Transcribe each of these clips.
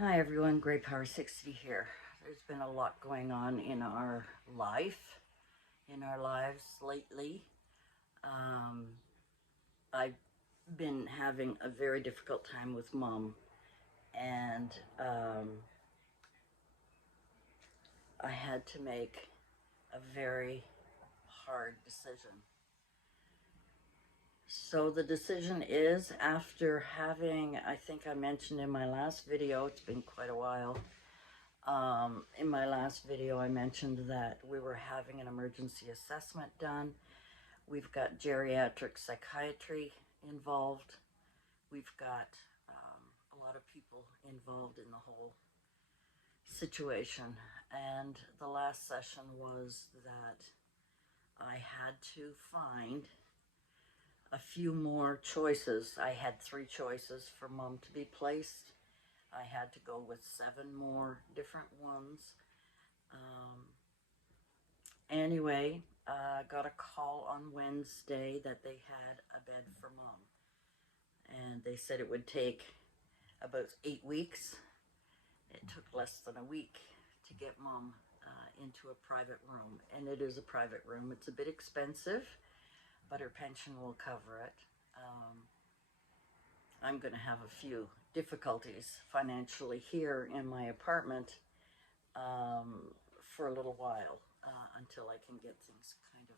Hi everyone, Grey Power 60 here. There's been a lot going on in our lives lately. Um, I've been having a very difficult time with Mom, and I had to make a very hard decision. So the decision is, after having, I think I mentioned in my last video, it's been quite a while. In my last video, I mentioned that we were having an emergency assessment done. We've got geriatric psychiatry involved. We've got a lot of people involved in the whole situation. And the last session was that I had to find a few more choices. I had 3 choices for Mom to be placed. I had to go with 7 more different ones. Anyway, got a call on Wednesday that they had a bed for Mom. And they said it would take about 8 weeks. It took less than a week to get Mom into a private room. And it is a private room. It's a bit expensive, but her pension will cover it. I'm going to have a few difficulties financially here in my apartment for a little while until I can get things kind of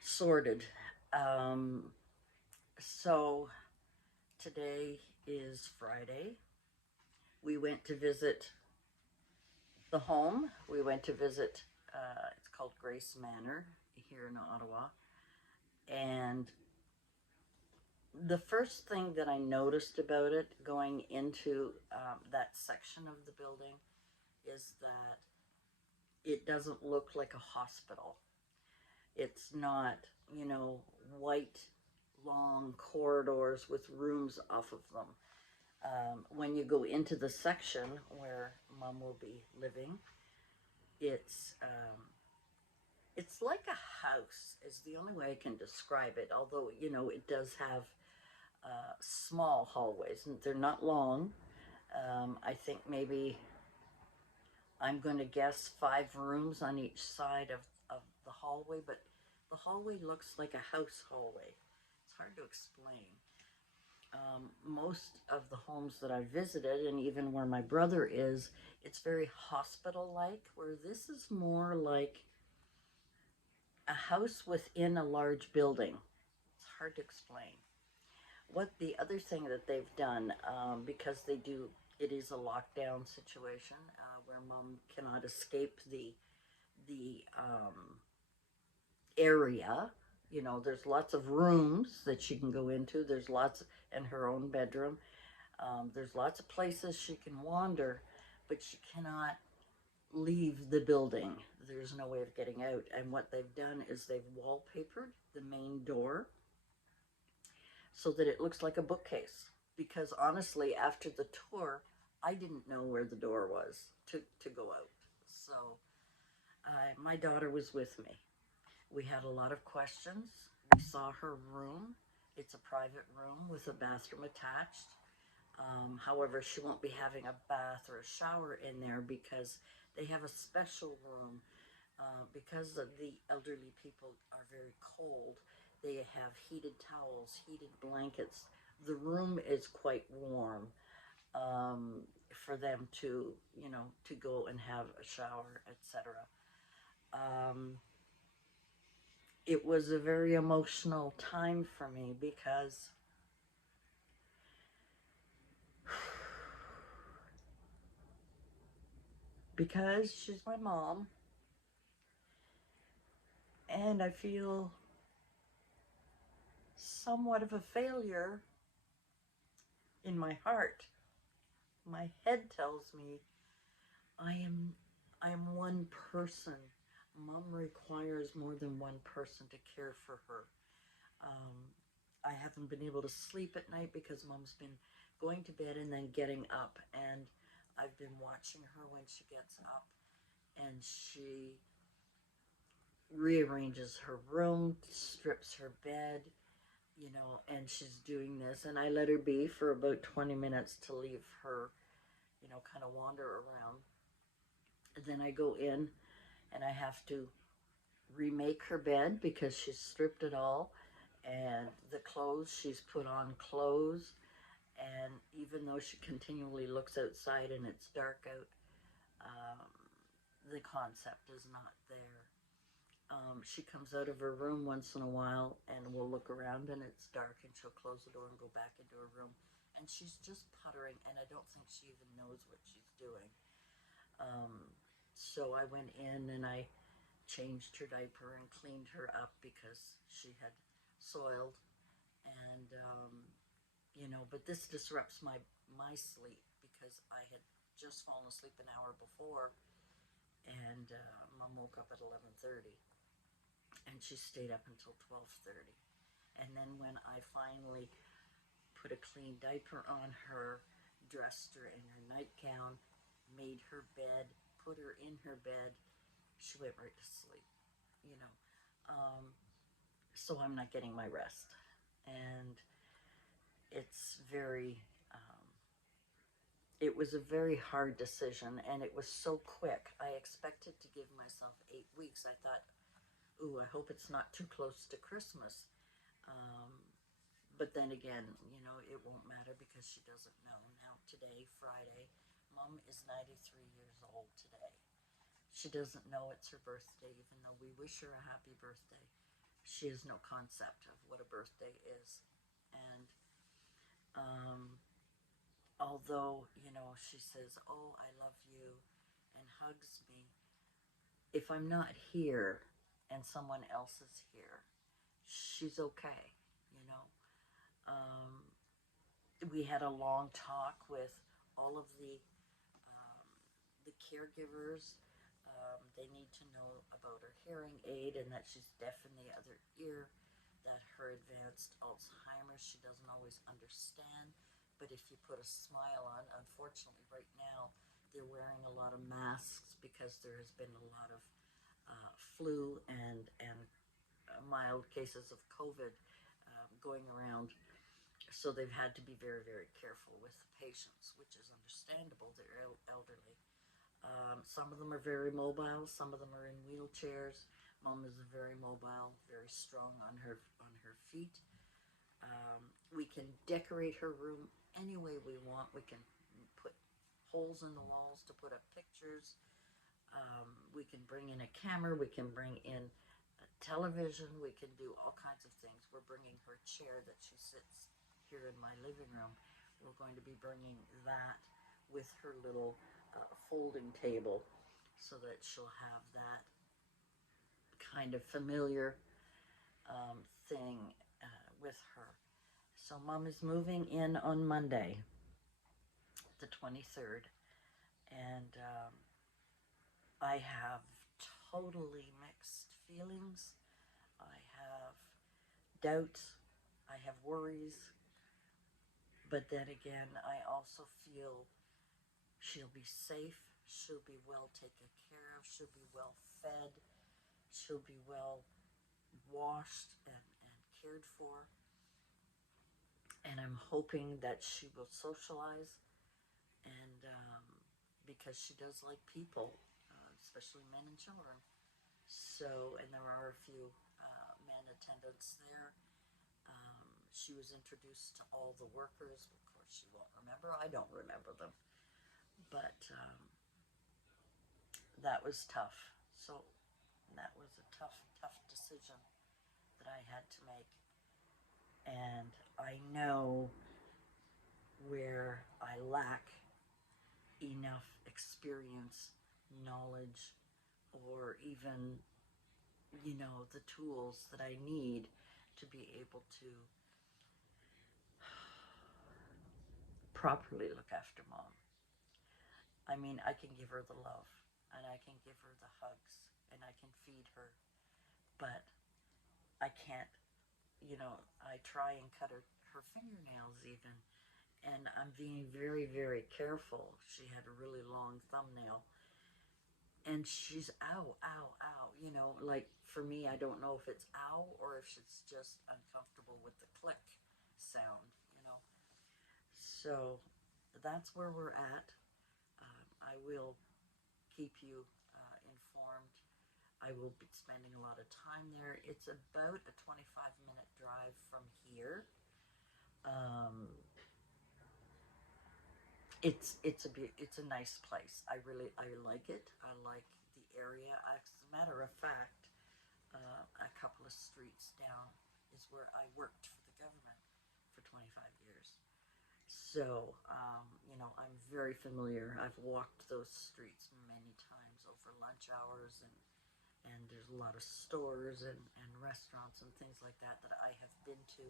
sorted. So today is Friday. We went to visit the home. We went to visit, it's called Grace Manor here in Ottawa. And the first thing that I noticed about it going into that section of the building is that it doesn't look like a hospital. It's not, white, long corridors with rooms off of them. When you go into the section where Mom will be living, it's like a house is the only way I can describe it. Although it does have small hallways, and they're not long. I think maybe I'm going to guess 5 rooms on each side of the hallway, but the hallway looks like a house hallway. It's hard to explain. Most of the homes that I visited, and even where my brother is, it's very hospital-like, where this is more like a house within a large building. It's hard to explain. What the other thing that they've done, because it is a lockdown situation where Mom cannot escape the area. There's lots of rooms that she can go into. There's lots in her own bedroom. There's lots of places she can wander, but she cannot leave the building. There's no way of getting out. And what they've done is they've wallpapered the main door so that it looks like a bookcase. Because honestly, after the tour, I didn't know where the door was to go out. So my daughter was with me. We had a lot of questions. We saw her room. It's a private room with a bathroom attached. However, she won't be having a bath or a shower in there because they have a special room. Because of the elderly people are very cold, they have heated towels, heated blankets. The room is quite warm for them to go and have a shower, etc. It was a very emotional time for me because she's my mom, and I feel somewhat of a failure in my heart. My head tells me I am one person. Mom requires more than one person to care for her. Um, I haven't been able to sleep at night because Mom's been going to bed and then getting up, and I've been watching her when she gets up, and she rearranges her room, strips her bed, and she's doing this, and I let her be for about 20 minutes to leave her kind of wander around. And then I go in and I have to remake her bed because she's stripped it all. And the clothes, she's put on clothes. And even though she continually looks outside and it's dark out, um, the concept is not there. She comes out of her room once in a while and we'll look around and it's dark and she'll close the door and go back into her room. And she's just puttering, and I don't think she even knows what she's doing. Um, so I went in and I changed her diaper and cleaned her up because she had soiled. And, but this disrupts my sleep because I had just fallen asleep an hour before, and Mom woke up at 11:30, and she stayed up until 12:30. And then when I finally put a clean diaper on her, dressed her in her nightgown, made her bed, put her in her bed, she went right to sleep, you know. Um, so I'm not getting my rest. And it's it was a very hard decision, and it was so quick. I expected to give myself 8 weeks. I thought, ooh, I hope it's not too close to Christmas. Um, but then again, it won't matter because she doesn't know. Now, today, Friday, Mom is 93 years old today. She doesn't know it's her birthday, even though we wish her a happy birthday. She has no concept of what a birthday is. And although, she says, oh, I love you, and hugs me, if I'm not here and someone else is here, she's okay, you know. Um, we had a long talk with all of the caregivers. They need to know about her hearing aid and that she's deaf in the other ear, that her advanced Alzheimer's, she doesn't always understand. But if you put a smile on, unfortunately, right now, they're wearing a lot of masks because there has been a lot of flu and mild cases of COVID going around. So they've had to be very, very careful with the patients, which is understandable. They're elderly. Some of them are very mobile. Some of them are in wheelchairs. Mom is very mobile, very strong on her feet. We can decorate her room any way we want. We can put holes in the walls to put up pictures. We can bring in a camera. We can bring in a television. We can do all kinds of things. We're bringing her chair that she sits here in my living room. We're going to be bringing that with her little folding table so that she'll have that kind of familiar thing with her. So Mom is moving in on Monday, the 23rd, and I have totally mixed feelings. I have doubts. I have worries. But then again, I also feel she'll be safe. She'll be well taken care of. She'll be well fed. She'll be well washed and cared for. And I'm hoping that she will socialize, and because she does like people, especially men and children. So, and there are a few men attendants there. She was introduced to all the workers. Of course, she won't remember. I don't remember them. But that was tough. So that was a tough, tough decision that I had to make. And I know where I lack enough experience, knowledge, or even, the tools that I need to be able to properly look after Mom. I mean, I can give her the love, and I can give her the hugs, and I can feed her, but I can't, I try and cut her fingernails even, and I'm being very, very careful. She had a really long thumbnail, and she's ow, ow, ow, like for me, I don't know if it's ow or if it's just uncomfortable with the click sound. So that's where we're at. I will keep you informed. I will be spending a lot of time there. It's about a 25-minute drive from here. Um, it's a nice place. I like it. I like the area. As a matter of fact, a couple of streets down is where I worked for the government for 25 years. So, I'm very familiar. I've walked those streets many times over lunch hours, and there's a lot of stores and restaurants and things like that that I have been to.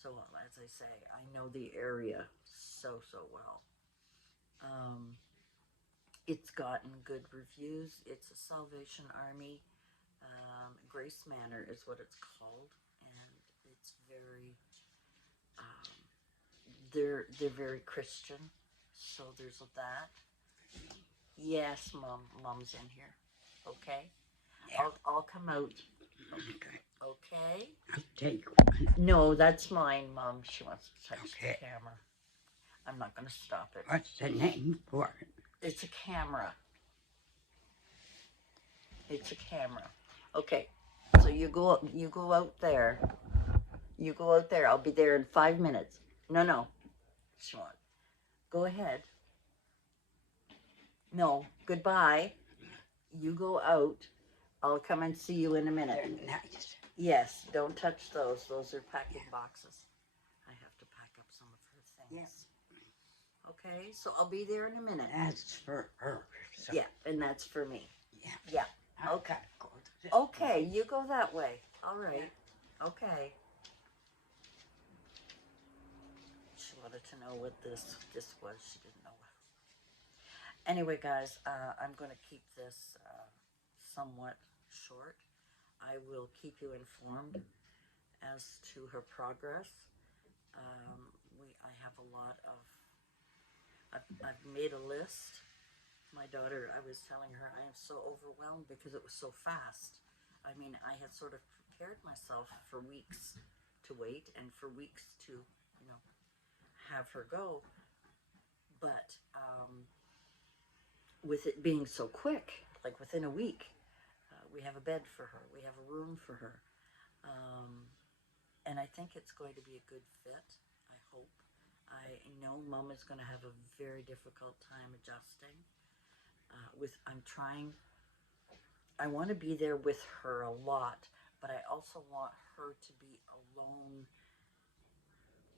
So, as I say, I know the area so well. Um, it's gotten good reviews. It's a Salvation Army. Grace Manor is what it's called, and it's very they're very Christian, so there's that. Yes, mom's in here. Okay, Yeah. I'll come out. Okay. Okay. I'll take one. No, that's mine, Mom. She wants to touch Okay. the camera. I'm not going to stop it. What's the name for it? It's a camera. It's a camera. Okay. So you go out there. You go out there. I'll be there in 5 minutes. No. She wants. Go ahead. No. Goodbye. You go out. I'll come and see you in a minute. They're nice. Yes. Don't touch those. Those are packing boxes. I have to pack up some of her things. Yes. Okay. So I'll be there in a minute. That's for her. So, Yeah, and that's for me. Yeah. Yeah. I'll Okay. go this Okay, way. you go that way. All right. Okay. She wanted to know what this was. She didn't know what. Anyway, guys, I'm going to keep this somewhat short. I will keep you informed as to her progress. I have a lot of. I've made a list. My daughter, I was telling her, I am so overwhelmed because it was so fast. I mean, I had sort of prepared myself for weeks to wait and for weeks to, have her go. But with it being so quick, like within a week, we have a bed for her, we have a room for her. And I think it's going to be a good fit, I hope. I know Mom is going to have a very difficult time adjusting. I want to be there with her a lot, but I also want her to be alone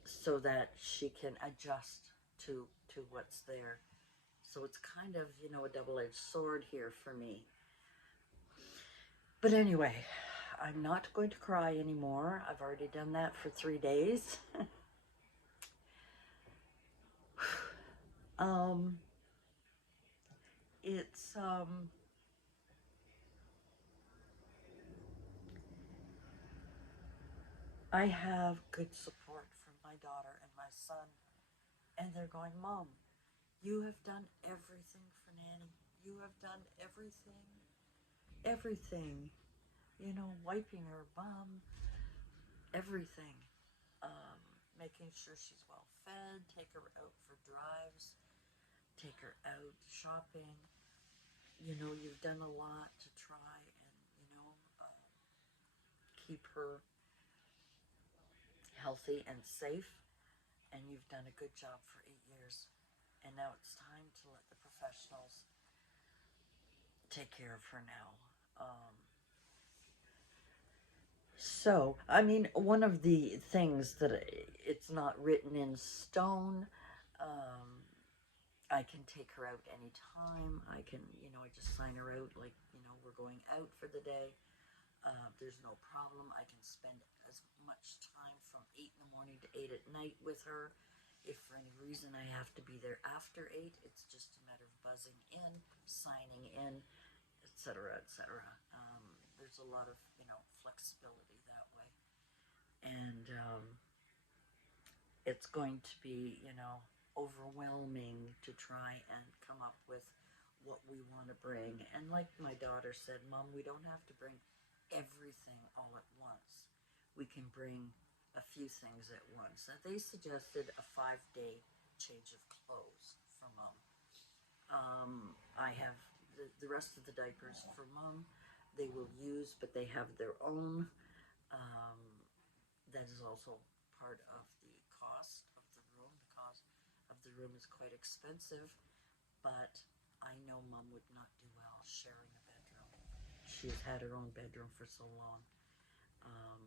so that she can adjust to what's there. So it's kind of, a double-edged sword here for me. But anyway, I'm not going to cry anymore. I've already done that for 3 days. It's I have good support from my daughter and my son, and they're going, Mom, you have done everything for Nanny. You have done everything, wiping her bum, everything, making sure she's well fed, take her out for drives, take her out shopping. You've done a lot to try and, keep her healthy and safe, and you've done a good job for 8 years. And now it's time to let the professionals take care of her now. So, I mean, one of the things that it's not written in stone, I can take her out anytime. I can, I just sign her out like, we're going out for the day. There's no problem. I can spend as much time from 8 in the morning to 8 at night with her. If for any reason I have to be there after 8, it's just a matter of buzzing in, signing in, etc., etc. There's a lot of, flexibility that way. And it's going to be, overwhelming to try and come up with what we want to bring. And like my daughter said, Mom, we don't have to bring everything all at once. We can bring a few things at once. Now, they suggested a 5-day change of clothes for Mom. I have the rest of the diapers for mom. They will use, but they have their own. Um, that is also part of the cost of the room. The cost of the room is quite expensive, but I know mom would not do well sharing a bedroom. She's had her own bedroom for so long. Um,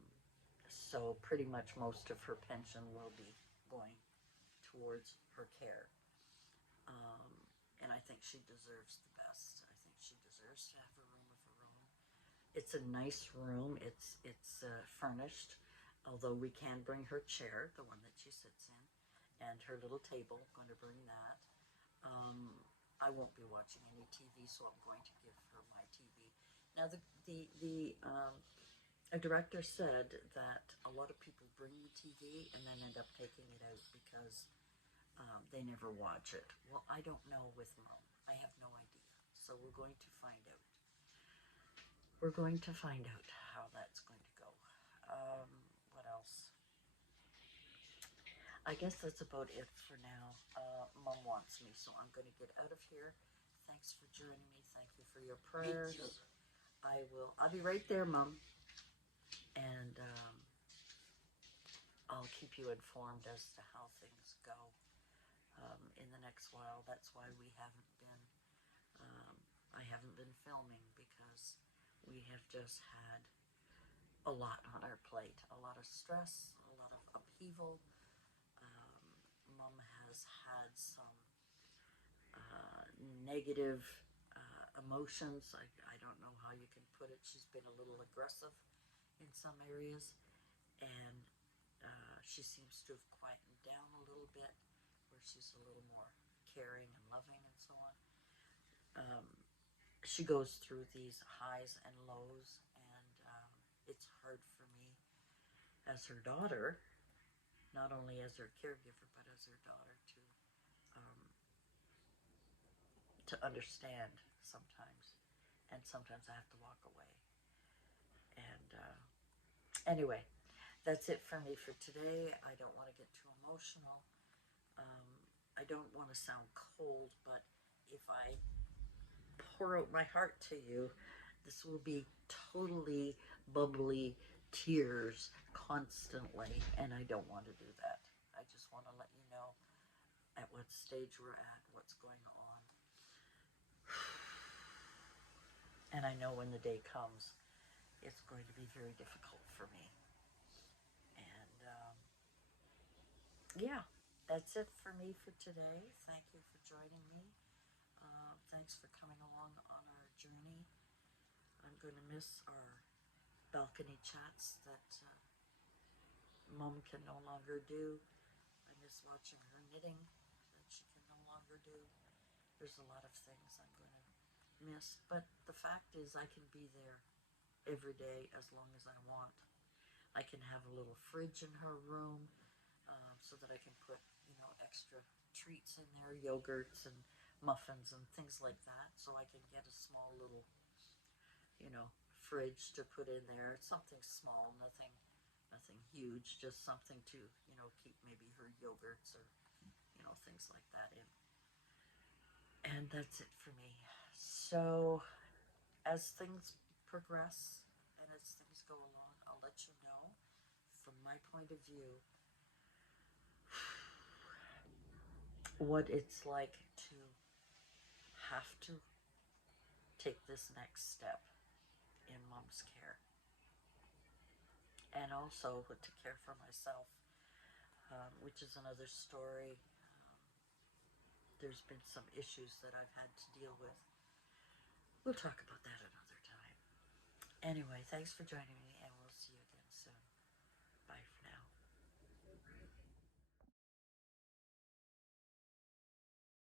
so pretty much most of her pension will be going towards her care. Um, and I think she deserves the best. I think she deserves to have a room of her own. It's a nice room. It's furnished, although we can bring her chair, the one that she sits in, and her little table. I'm going to bring that. Um, I won't be watching any TV, so I'm going to give her my TV. Now, a director said that a lot of people bring the TV and then end up taking it out because they never watch it. Well, I don't know with mom. I have no idea. So we're going to find out. We're going to find out how that's going to go. What else? I guess that's about it for now. Mom wants me, so I'm going to get out of here. Thanks for joining me. Thank you for your prayers. I'll be right there, Mom. And I'll keep you informed as to how things go in the next while. That's why I haven't been filming because we have just had a lot on our plate, a lot of stress, a lot of upheaval. Mom has had some negative emotions. I don't know how you can put it. She's been a little aggressive in some areas, and she seems to have quietened down a little bit, where she's a little more caring and loving and so on. She goes through these highs and lows, and it's hard for me as her daughter, not only as her caregiver, but as her daughter, um, to understand sometimes. And sometimes I have to walk away. And anyway, that's it for me for today. I don't want to get too emotional. I don't want to sound cold, but if I pour out my heart to you, this will be totally bubbly tears constantly, and I don't want to do that. I just want to let you know at what stage we're at, what's going on. And I know when the day comes, it's going to be very difficult for me. And yeah, that's it for me for today. Thank you for joining me. Thanks for coming along on our journey. I'm going to miss our balcony chats that Mom can no longer do. I miss watching her knitting that she can no longer do. There's a lot of things I'm going to miss, but the fact is I can be there every day as long as I want. I can have a little fridge in her room so that I can put, extra treats in there, yogurts and muffins and things like that, so I can get a small little, fridge to put in there. It's something small, nothing huge, just something to, keep maybe her yogurts or, things like that in. And that's it for me. So as things progress and as things go along, I'll let you know from my point of view what it's like to have to take this next step in Mom's care, and also to care for myself, which is another story. There's been some issues that I've had to deal with. We'll talk about that another time. Anyway, thanks for joining me, and we'll see you